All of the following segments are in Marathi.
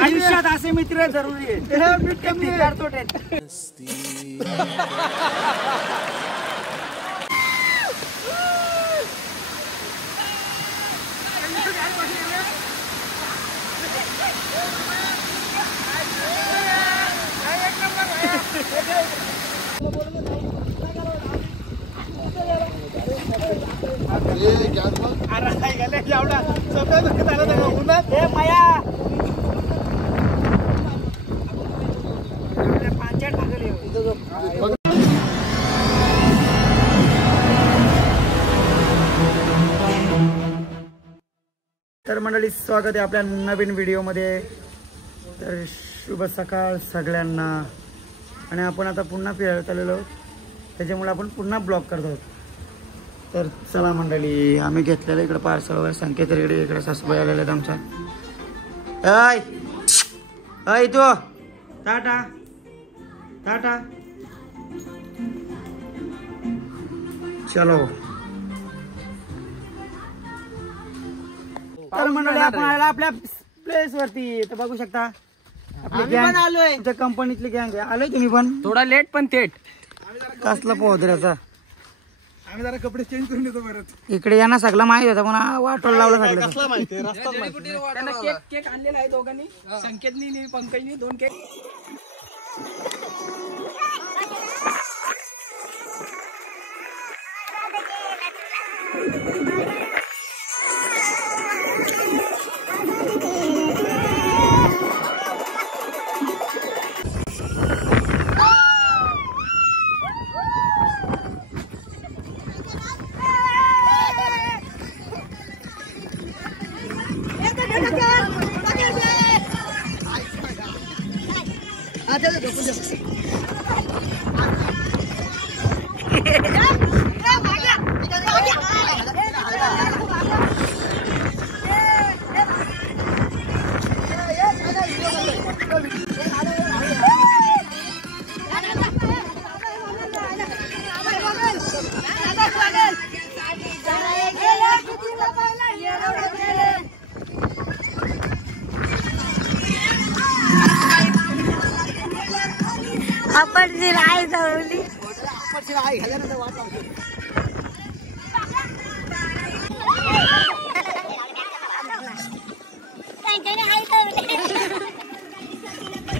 आयुष्यात असे मित्र जरुरी आहे. तर मंडळी स्वागत आहे आपल्या नवीन व्हिडिओमध्ये. तर शुभ सकाळ सगळ्यांना. आणि आपण आता पुन्हा फिरायला चाललेलो आहोत, त्याच्यामुळे आपण पुन्हा ब्लॉग करत आहोत. तर चला मंडळी, आम्ही घेतलेलं इकडे पार्सल वगैरे संकेत इकडे सासूबाई आलेले आहेत आमच्या. अय तो टाटा टाटा. चलो तर मंडळी आपण आला आपल्या प्लेस वरती. तर बघू शकता आलोय कंपनीतली गँग आलोय. तुम्ही पण थोडा लेट पण थेट कसला पोहदऱ्याचा. आम्ही जरा कपडे चेंज करून येतो परत. इकडे यांना सगळं माहित होता पण वाटोला लावलं सगळं. केक आणलेला आहे दोघांनी, संकेतनी पंकजनी 2 केक. आपण आई जवळली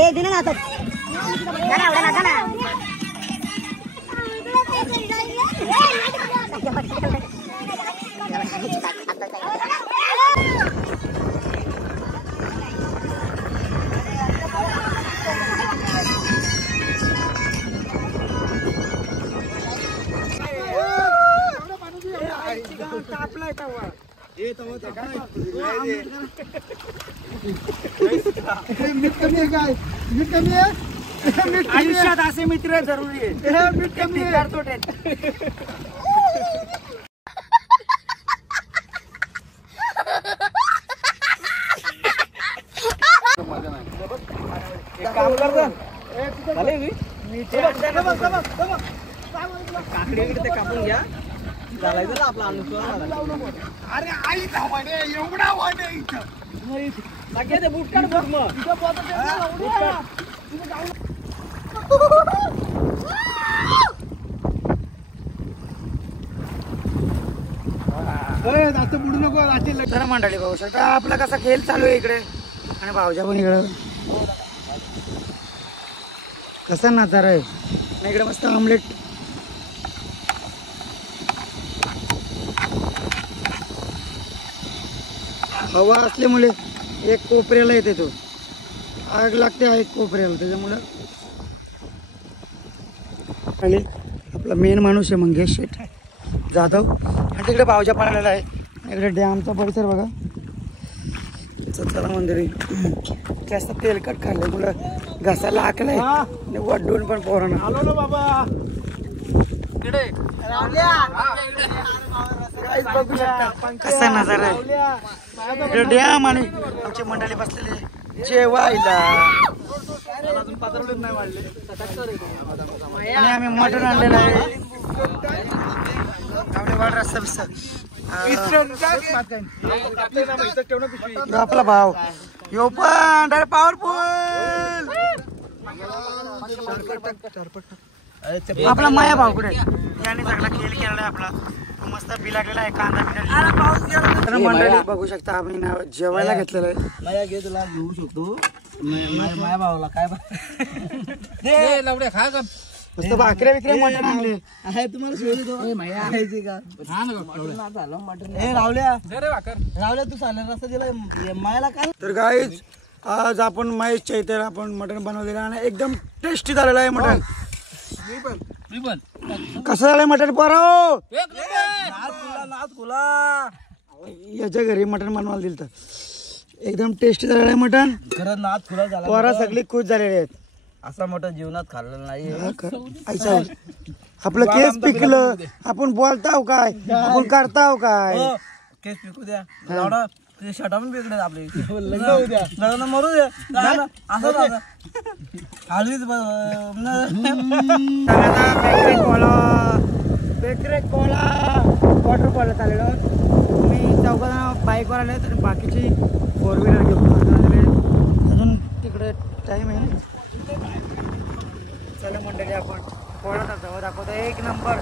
ए दिन ना आयुष्यात असे मित्र जरुरी आहे. काकडे कापून घ्या. चालायचं आपला अनुसरण. अरे आई एवढा वाटे इथं बूट काढ बघ. मग बुडू नको. तर मंडळी बघू शकता आपला कसा खेळ चालू आहे इकडे. आणि भाऊजा पण इकडं कसा नाचार आहे. इकडे मस्त ऑमलेट. हवा असल्यामुळे एक कोपऱ्याला येते, तो आग लागते एक कोपऱ्याला, त्याच्यामुळं. आणि आपला मेन माणूस आहे मंगेश शेठ जाधव. आणि तिकडे भाऊजा पण आलेला आहे. इकडे डॅमचा परिसर बघा. सत्तारा मंदिर जास्त तेलकट खाल्ले मुलं घासाला आकलाय. वडून पण पोरांना आलो ना बाबा. बघू शकता कसा नजारा आहे. डॅम आणि आमची मंडळी बसलेली जेवायला. अजून पातळच नाही वाढले. आणि आम्ही मटण आणलेलं आहे. रस्सा बिस्सा आपला भाव यो पण डायरेक्ट पॉवरफुल आपला माया भाव कुठे याने सगळा खेळ केलेला आहे आपला मस्त बी लागलेला आहे कांदा मंडळी बघू शकता आम्ही ना जेवायला घेतलेलं आहे. माया घे तुला घेऊ शकतो माया भावाला काय खा का मस्त भाकऱ्या विक्रे मटण आणले आहे तुम्हाला शोधतो माया आहे का रावल्या तू चालेल रस्ता दिला मायाला काय. तर गाईज आज आपण महेश चैतर आपण मटण बनवलेलं आणि एकदम टेस्टी झालेलं आहे मटण. कसं झालंय मटण पोराव याच्या घरी मटण बनवायला दिलं तर एकदम टेस्टी झालेलं आहे मटण. खरं नाद खुला झाला पोरा सगळी खुश झालेली आहेत. असा मोठा जीवनात खाल्लेला नाही. आपलं केस पिकलं आपण बोलताव काय आपण करताव काय केस पिकू द्या शटा पण पिकडे आपले लग्न मरू द्या असं हळवीच बेकरे कोला वॉटरफॉलला चाललेलो. मी चौघांना बाईकवर आले आणि बाकीची 4 व्हीलर घेऊन अजून तिकडे टाईम आहे. चला मंडळी आपण कोळाचा जवळ दाखवतो एक नंबर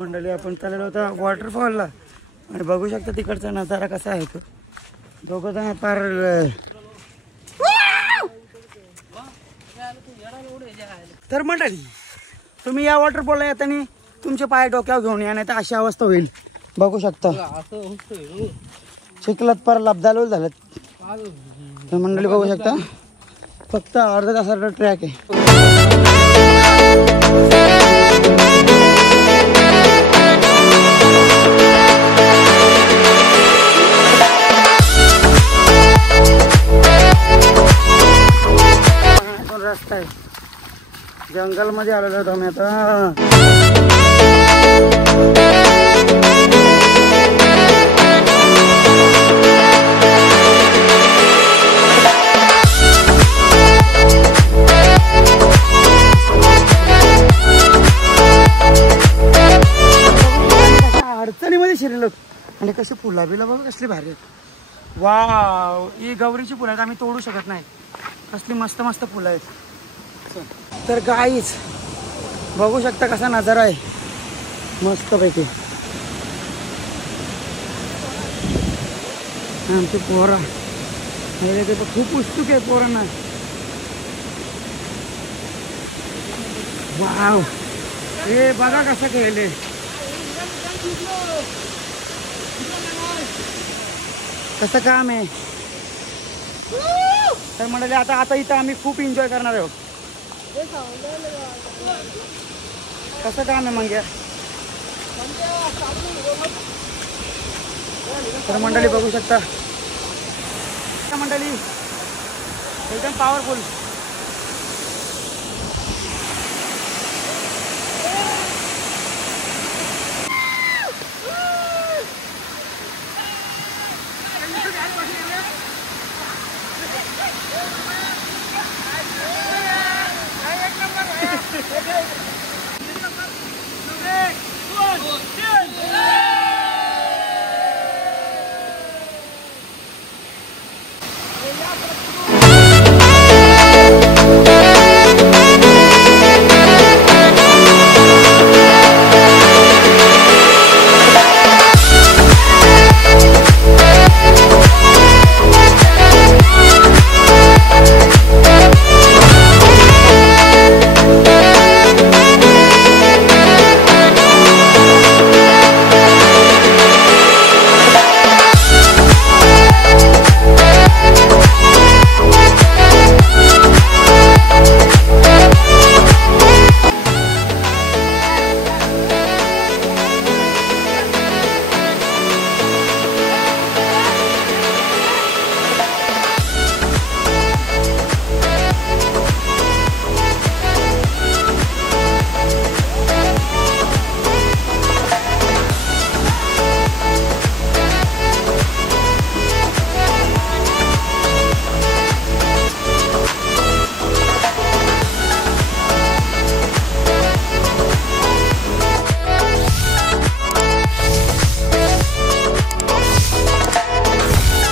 मंडळी आपण चाललेलो होता वॉटरफॉलला आणि बघू शकता तिकडचा नजारा कसा आहे तो. दोघं जण फार तर मंडळी तुम्ही या वॉटरफॉलला येताना तुमचे पाय डोक्यावर घेऊन या नाही तर अशी अवस्था होईल. बघू शकता चिखलात फार लब्धालोल झालं. तर मंडळी बघू शकता फक्त अर्धा तासाचा ट्रॅक आहे. रस्ता आहे जंगल मध्ये आलेलो होतो आम्ही आता. अडचणीमध्ये शिरलो आणि कशी फुला बिला बघा कसली भारी आहेत. वाव ही गौरीची फुलं आहेत आम्ही तोडू शकत नाही. कसली मस्त मस्त फुलं आहेत. तर गाईच बघू शकता कसा नजारा आहे मस्त पैकी. आमचे पोरा ते खूप उत्सुक आहे पोरांना. वाव हे बघा कसं खेळले. कसं काम आहे. तर म्हणाले आता इथं आम्ही खूप एन्जॉय करणार आहोत. कसं काम आहे मग या. तर मंडळी बघू शकता मंडळी एकदम पॉवरफुल